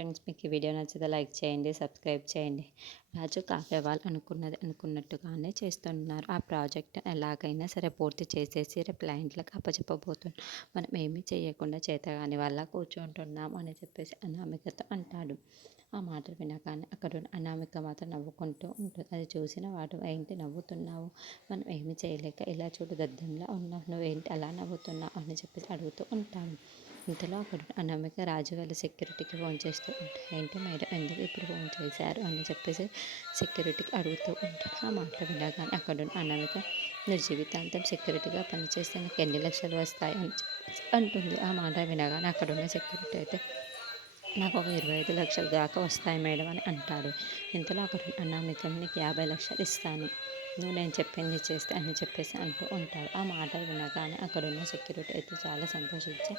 Friends, మీకు ఈ video నచ్చితే లైక్ చేయండి, సబ్స్క్రైబ్ చేయండి. రాజు కావ్య వాళ్ళు అనుకున్నది అనుకున్నట్టుగానే చేస్తున్నారు. ఆ ప్రాజెక్ట్ ఎలాగైనా సరే పూర్తి చేసేసి రేపు క్లయింట్లకు అప్పచెప్పబోతున్నాం. మనం ఏమీ చేయకుండా చేతగాని వల్ల కూర్చుంటున్నాం అని చెప్పేసి అనామికతో అంటాడు. ఆ మాటలు వినగానే అక్కడ అనామిక మాత్రం నవ్వుకుంటూ ఉంటుంది. అది చూసిన వాడు, ఏంటి నవ్వుతున్నావు, మనం ఏమి చేయలేక ఇలా చూడు దద్దంలా ఉన్నావు, నువ్వేంటి అలా నవ్వుతున్నావు అని చెప్పేసి అడుగుతూ ఉంటాడు. ఇంతలో అక్కడ అనామిక రాజు వాళ్ళ సెక్యూరిటీకి ఫోన్ చేస్తూ ఉంటాడు. ఏంటి మేడం ఎందుకు ఇప్పుడు ఫోన్ చేశారు అని చెప్పేసి సెక్యూరిటీకి అడుగుతూ ఉంటాడు. ఆ మాటలు వినగానే అక్కడ అనామిక, నువ్వు జీవితాంతం సెక్యూరిటీగా పనిచేస్తే నీకు ఎన్ని లక్షలు వస్తాయి అని అంటుంది. ఆ మాట వినగానే అక్కడున్న సెక్యూరిటీ అయితే, నాకు ఒక 25 లక్షల దాకా వస్తాయి మేడం అని అంటాడు. ఇంతలో అక్కడ అనామిక, నీకు 50 లక్షలు ఇస్తాను, నువ్వు నేను చెప్పింది చేస్తే అని చెప్పేసి అంటూ ఉంటాడు. ఆ మాటలు వినగానే అక్కడున్న సెక్యూరిటీ అయితే చాలా సంతోషించి,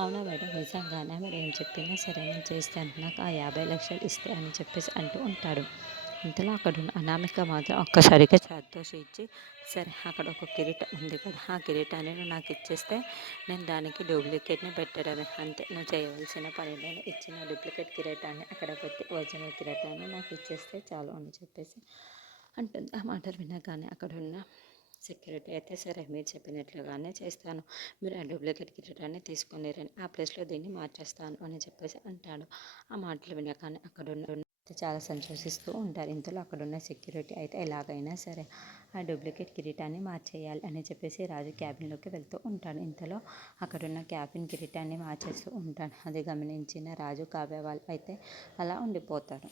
అవునా మేడం, నిజంగానే మీరు ఏం చెప్పినా సరే నేను చేస్తాను, నాకు ఆ 50 లక్షలు ఇస్తే అని చెప్పేసి అంటూ ఉంటాడు. ఇంతలో అక్కడున్న అనామిక మాత్రం ఒక్కసారిగా సంతోషించి, సరే అక్కడ ఒక కిరీటం ఉంది కదా, ఆ కిరీటాన్ని నువ్వు నాకు ఇచ్చేస్తే నేను దానికి డూప్లికేట్ని పెట్టడమే, అంతే, నువ్వు చేయవలసిన పని, నేను ఇచ్చిన డూప్లికేట్ కిరీటాన్ని అక్కడ పెట్టి ఒరిజినల్ కిరీటాన్ని నాకు ఇచ్చేస్తే చాలు అని చెప్పేసి అంటుంది. ఆ మాటలు వినగానే అక్కడున్న సెక్యూరిటీ అయితే, సరే మీరు చెప్పినట్లుగానే చేస్తాను, మీరు ఆ డూప్లికేట్ కిరీటాన్ని తీసుకునేరని ఆ ప్లేస్లో దీన్ని మార్చేస్తాను అని చెప్పేసి అంటాడు. ఆ మాటలు వినగానే అక్కడున్న చాలా సంతోషిస్తూ ఉంటారు. ఇంతలో అక్కడున్న సెక్యూరిటీ అయితే ఎలాగైనా సరే ఆ డూప్లికేట్ కిరీటాన్ని మార్చేయాలి అని చెప్పేసి రాజు క్యాబిన్లోకి వెళ్తూ ఉంటాడు. ఇంతలో అక్కడున్న క్యాబిన్ కిరీటాన్ని మార్చేస్తూ ఉంటాడు. అది గమనించిన రాజు కావ్య వాళ్ళు అయితే అలా ఉండిపోతారు.